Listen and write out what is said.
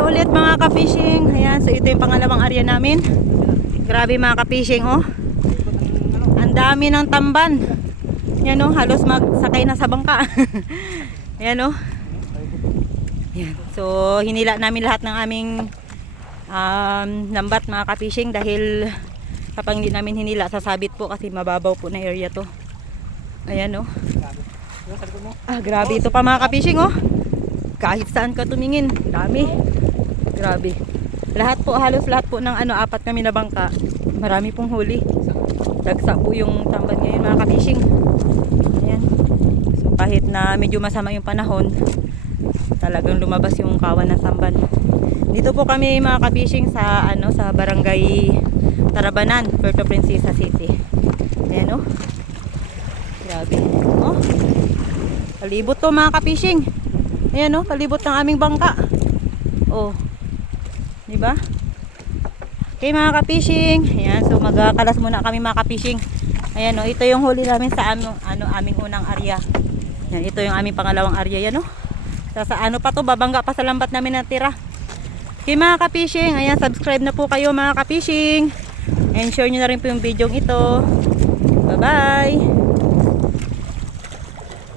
Hello ulit mga ka-fishing. Ayan, so ito yung pangalawang area namin. Grabe mga ka-fishing, oh. Ang dami ng tamban. Yan oh, halos magsakay na sa bangka. Ayan oh. Yan. So hinila namin lahat ng aming lambat mga ka-fishing dahil kapag hindi namin hinila sasabit po kasi mababaw po na area to. Ayan oh. Grabe ito pa mga ka-fishing oh. Kahit saan ka tumingin, dami. Grabe. Halos lahat po ng apat kami na bangka. Marami pong huli. Dagsa po yung tamban ngayon mga ka-fishing. Ayan. So kahit na medyo masama yung panahon, talagang lumabas yung kawan ng tamban. Dito po kami mga ka-fishing sa sa barangay Tarabanan, Puerto Princesa City. Ayan oh. Grabe. Oh. Palibot to mga ka-fishing. Ayan oh, palibot ng aming bangka. Oh. 'Di ba? Okay mga ka-fishing. Ayan, so magkakalas muna kami mga ka-fishing. Ayan oh, ito yung huli namin sa aming unang area. Yan, ito yung aming pangalawang area yan oh. Sa pa to, babangga pa sa lambat namin natira. Okay mga ka-fishing, ayan, subscribe na po kayo mga ka-fishing. And share nyo na rin po yung video ito. Bye bye.